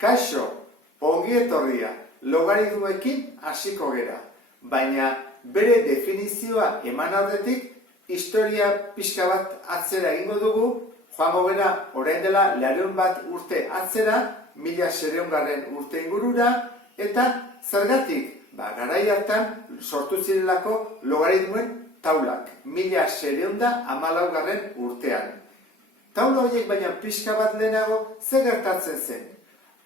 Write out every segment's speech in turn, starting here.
Kaixo, ongi etorria, logaritmoekin hasiko gera, baina bere definizioa eman aurretik historia pixka bat atzera egingo dugu, joango gera orain dela 100 urte atzera, 1700 urte ingurura, eta zergatik, garai hartan sortu zirelako logaritmoen taulak, 1714 urtean. Taula horiek baina pixka bat lehenago zer gertatzen zen.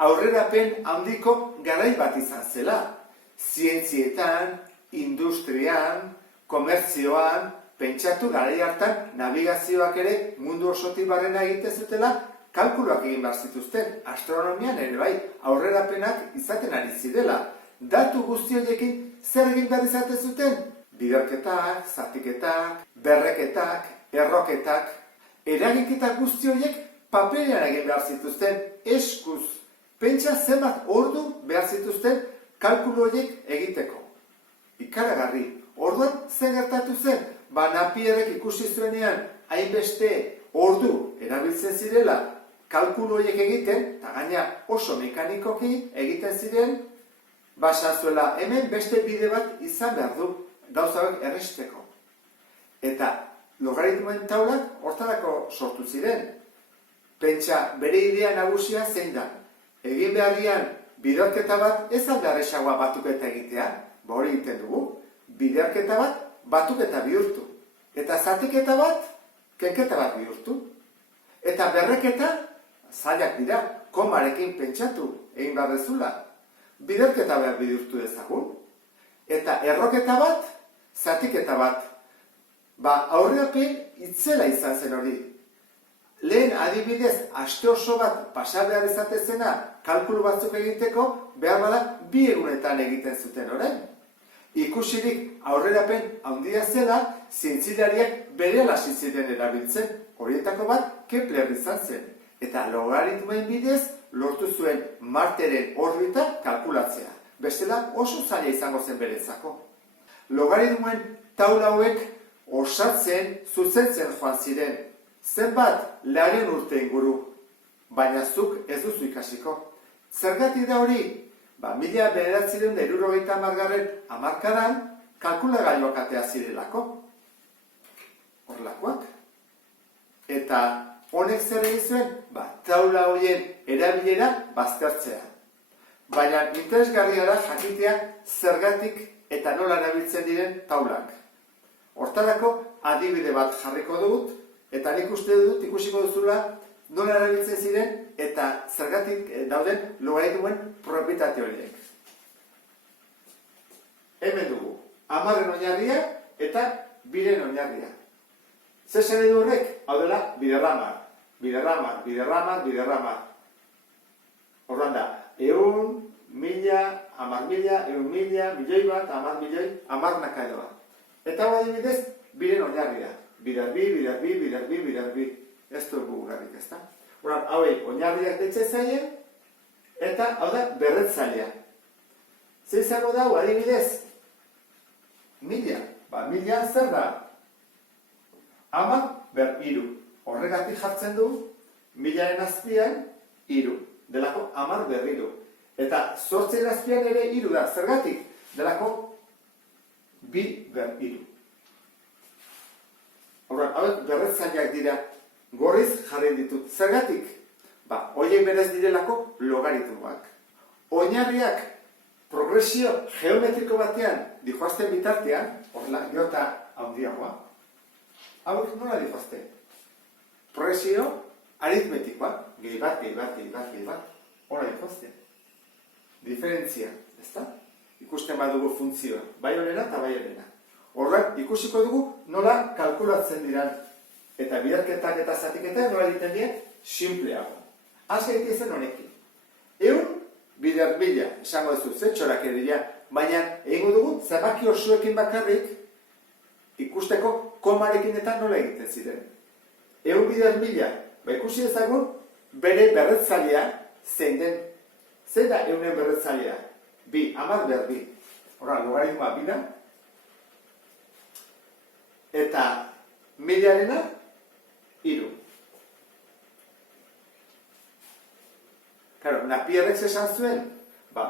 Aurrerapen handiko garai bat izan zela. Zientzietan, industrian, komertzioan, pentsatu garai hartan navigazioak ere mundu osotik barrena egiten zutela, kalkuluak egin behar zituzten. Astronomian ere bai, aurrerapenak izaten ari zirela. Datu guzti horiekin zer egin behar izaten zuten? Biderketak, zatiketak, berreketak, erroketak, eragiketa guzti horiek paperean egin behar zituzten, eskuz. Pentsa zenbat ordu behar zituzten kalkulu horiek egiteko. Ikaragarri. Orduan zer gertatu zen? Napierrek ikusi zuenean hainbeste ordu erabiltzen zirela kalkulu horiek egiten, eta gaina oso mekanikoki egiten ziren, basazuela hemen beste bide bat izan behar du gauzak erresteko. Eta logaritmoen taulak hortarako sortu ziren. Pentsa, bere idea nagusia zein da. Egin beharrian biderketa bat ez aldarrexagoa batuketa egitea, hori egiten dugu. Biderketa bat batuketa bihurtu. Eta zatiketa bat kenketa bat bihurtu. Eta berreketa zailak dira, komarekin pentsatu egin behar dezula. Biderketa bat bihurtu dezagun. Eta erroketa bat, zatiketa bat. Aurreapen itzela izan zen hori. Lehen adibidez, aste oso bat pasa behar izatezena kalkulu batzuk egiteko, behar bada 2 egunetan egiten zuten orain. Ikusirik aurrerapen handia zela, zientzilariak berehala hasi ziren erabiltzen, horietako bat Kepler izan zen. Eta logaritmoen bidez lortu zuen Marteren orbita kalkulatzea. Bestela oso zaila izango zen berezako. Logaritmoen taula hauek osatzen, zuzentzen joan ziren. Zenbat 100 urte inguru, baina zuk ez duzu ikasiko. Zergatik da hori? 1970 hamarkadan kalkulagailuak atea zirelako. Horlakoak. Eta honek zer egin zuen? Taula horien erabilera baztertzea. Baina interesgarria da jakitea zergatik eta nola erabiltzen diren taulak. Hortarako adibide bat jarriko dut, eta nik uste dut ikusiko duzula nola erabiltzen ziren eta zergatik dauden logaritmoen propietate horiek. Hemen dugu, 10 oinarria eta 2 oinarria. Zer zen edu horrek? Hau dela, biderramar. Biderramar, biderramar, biderramar. Horran da, 100, 1000, 10.000, 100.000, milioi bat, 10 milioi, 10 nakaedoa. Eta hau adibidez, 2 oinarria. Biderbi, biderbi, biderbi, biderbi. Ez dugu garrik, ez da? Horan, hauei, oinarriak deitzen zaien, eta hau da, berretzailea. Zer izango da, adibidez? 1000. 1000 zer da? 10 ber 3. Horregatik jartzen du, 1000aren azpian, 3. Delako 10 ber 3. Eta 8 azpian ere 3 da. Zergatik? Delako 2 ber 3. Horren, hauek berretzaileak dira, gorriz jarri ditut. Zergatik? Horiek berez direlako logaritmoak. Oinarriak progresio geometriko batean dijoazten bitartean, horrela, jota handiagoa. Hauek nola dijoazten? Progresio aritmetikoa, gehi bat, gehi bat, gehi bat, gehi bat. Hora dijoazten. Diferentzia, ezta? Ikusten badugu funtzioa, bai honera eta bai honera. Horrek, ikusiko dugu nola kalkulatzen diran. Eta biderketak eta zatiketak nola egiten dien, simpleago. Az gaitezen honekin. 100 bider 1000, esango duzu, zetxorak dira, baina egingo dugu zenbaki osoekin bakarrik ikusteko komarekin eta nola egiten ziren. 100 bider 1000, ikusi ezagun bere berretzailea zein den. Zein da 100 berretzailea? 2, 10 ber 2. Horra, logaritmoa 2 da. Eta 1000arena 3. Claro, Napierrek esan zuen,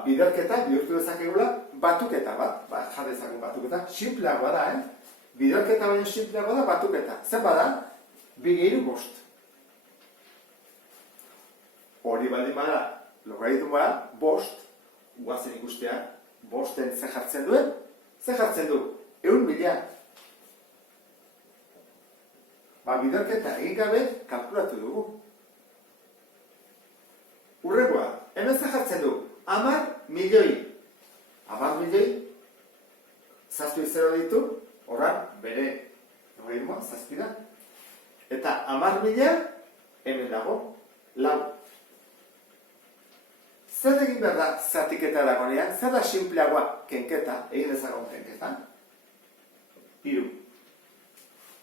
biderketa bihurtu dezakegula batuketa bat, jar dezagun batuketa, sinpleagoa da, Biderketa baino sinpleagoa da batuketa. Zer bada? 2 × 5. Hori baldin bada, logaritmoa 5, guazen ikustea, 5-en zer jartzen duen? Zer jartzen du? 100.000. Biderketa egin gabe kalkulatu dugu. Hurrengoa, hemen zer jartzen du? 10.000.000. 10.000.000, 7 0 ditu, horan bere logaritmoa 7 da. Eta 10.000 hemen dago, 4. Zer egin behar da zatiketa dagoenean? Zer da sinpleagoa kenketa, egin dezagun kenketa? 3.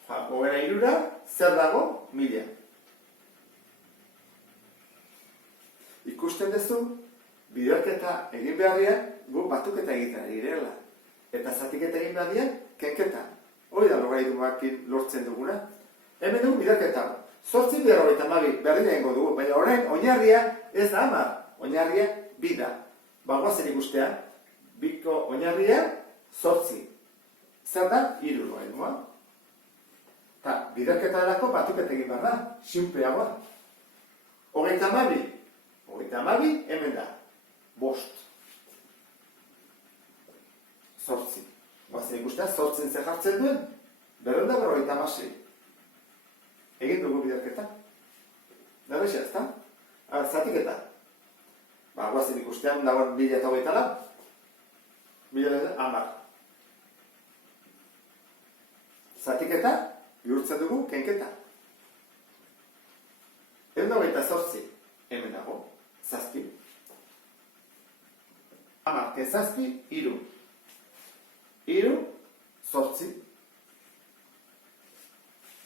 3 zer dago? 1000. Ikusten duzu, biderketa egin beharrian, gu batuketa egiten direla. Eta zatiketa egin beharrian, kenketa. Hori da logaritmoakin lortzen duguna. Hemen dugu biderketa. 852 berri egingo dugu, baina orain oinarria ez da 10. Oinarria 2 da. Guazen ikustea, 2ko oinarria 8. Zer da? 3 logaritmoa. Eta biderketa delako batuketa egin behar da, sinpleagoa. 32. 32 hemen da. 5. 8. Guazen ikustea, 8 zer jartzen duen, 256. Egin dugu biderketa. Derrexea, ez da? Zatiketa. Guazen ikustean, dagoen 1024. 1010. Zatiketa, bihurtzen dugu, kenketa. 128. Hemen dago, 7. 10, 7, 3. 3, 8.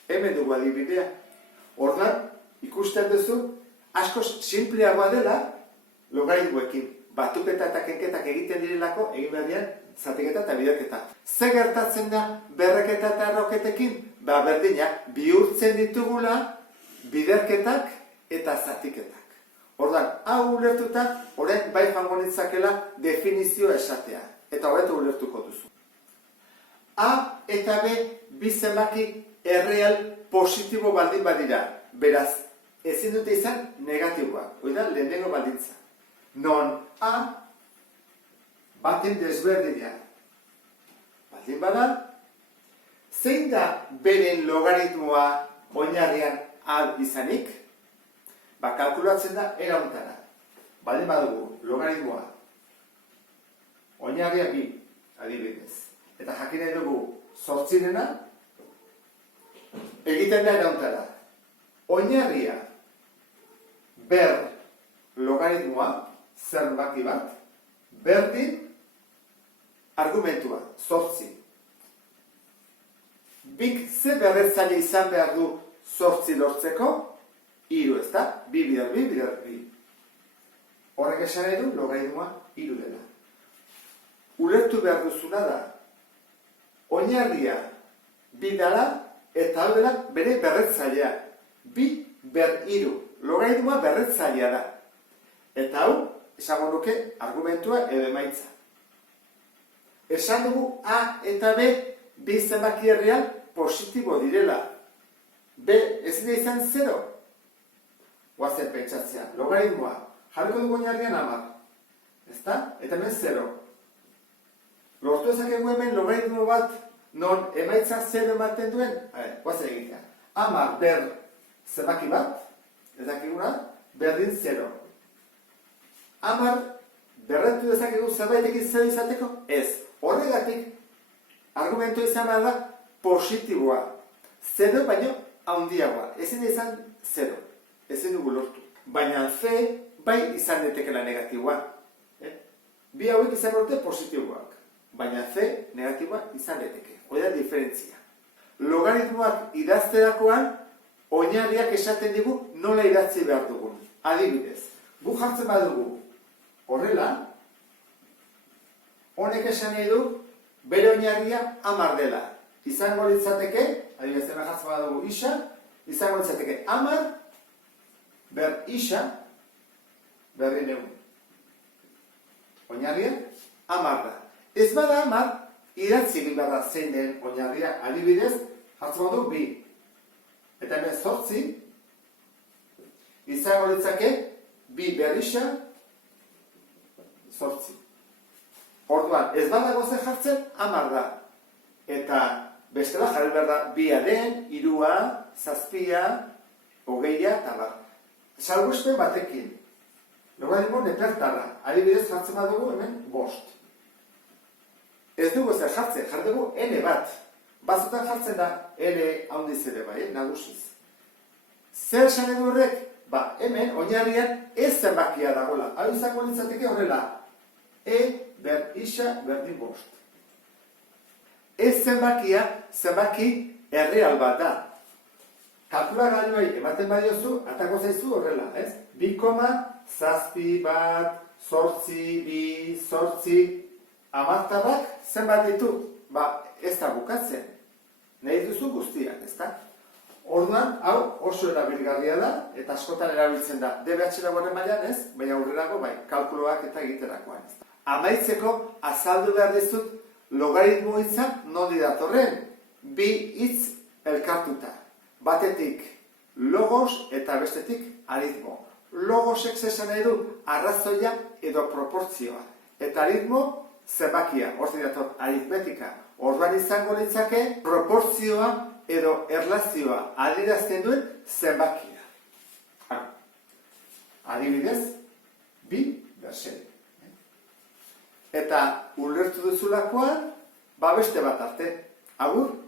Hemen dugu adibidea. Ordan, ikusten duzu, asko sinpleagoa dela logaritmoekin. Batuketa eta kenketak egiten direlako, egin behar zatiketa eta biderketa. Ze gertatzen da berreketa eta erroketekin? Berdina, bihurtzen ditugula biderketak eta zatiketak. Ordan, hau ulertuta, orain bai joango nitzakela definizioa esatea. Eta horretu ulertuko duzu. A eta B bi zenbaki erreal positibo baldin badira. Beraz, ezin dute izan negatiboak. Hori da, lehenengo baldintza. Non A baten desberdina baldin bada, zein da beren logaritmoa oinarrian al izanik? Kalkulatzen da era hontara. Baldin badugu logaritmoa oinarria 2, adibidez. Eta jakin nahi dugu 8-rena, egiten da era hontara. Oinarria ber logaritmoa, zenbaki bat, berdin argumentua, 8. Bik ze berretzaile izan behar du 8 lortzeko? 3, ez da? 2 bider 2 bider 2. Horrek esan nahi du logaritmoa 3 dela. Ulertu behar duzuna da, oinarria 2 dela eta hau dela bere berretzailea. 2 ber 3, logaritmoa berretzailea da. Eta hau, esango nuke argumentua edo emaitza. Esan dugu A eta B bi zenbaki erreal positibo direla. B ezin da izan 0. Guazen pentsatzea, logaritmoa, jarriko dugu oinarrian 10. Ezta? Eta hemen 0. Lortu ezakegu hemen logaritmo bat non emaitza 0 ematen duen? Guazen egitea. 10 ber zenbaki bat, ezakeguna, berdin 0. 10 berretu dezakegu zerbaitekin 0 izateko? Ez. Horregatik, argumentu izan behar da positiboa. 0 baino handiagoa. Ezin da izan 0. Ezin dugu lortu. Baina C bai izan daitekeela negatiboa. Bi hauek izan dute positiboak. Baina C negatiboa izan daiteke. Hori da diferentzia. Logaritmoak idazterakoan oinarriak esaten digu nola idatzi behar dugun. Adibidez, gu jartzen badugu horrela, honek esan nahi du bere oinarria 10 dela. Izango litzateke, adibidez, hemen jartzen badugu isa, izango litzateke 10 ber isa berrineun. Oinarria, 10 da. Ez bada 10, idatzi egin behar da zein den oinarria, adibidez, hartzen badu 2. Eta hemen 8, izango litzake 2 berrixa, 8. Orduan, ez badago zer jartzen, 10 da. Eta bestela jarri behar da 2-aren, 3, 7, 20 eta bar. Salbuespen batekin. Logaritmo nepertarra. Adibidez jartzen badugu hemen 5. Ez dugu zer jartzen, jarri dugu n bat. Batzutan jartzen da n handiz ere bai, nagusiz. Zer esan edu horrek? Hemen oinarrian ez zenbakia dagoela. Hau izango litzateke horrela. Ber isa berdin 5. Ez zenbakia, zenbaki erreal bat da. Kalkulagailuei ematen badiozu, atako zaizu horrela, ez? 2, 7, 1, 8, 2, 8, amartarrak zenbat ditu? Ez da bukatzen. Nahi duzu guztiak, ez da? Orduan, hau oso erabilgarria da, eta askotan erabiltzen da. DBH-ragoaren mailan ez, baina aurrerago bai, kalkuloak eta egiterakoan ez da. Amaitzeko, azaldu behar dizut, logaritmo hitzak nodi datorren, 2 hitz elkartuta. Batetik logos eta bestetik aritmo. Logosek zesan nahi du arrazoia edo proportzioa. Eta aritmo zenbakia, hortik dator aritmetika. Orduan izango litzake proportzioa edo erlazioa adierazten duen zenbakia. Adibidez, 2 bersei. Eta ulertu duzulakoan, beste bat arte. Agur!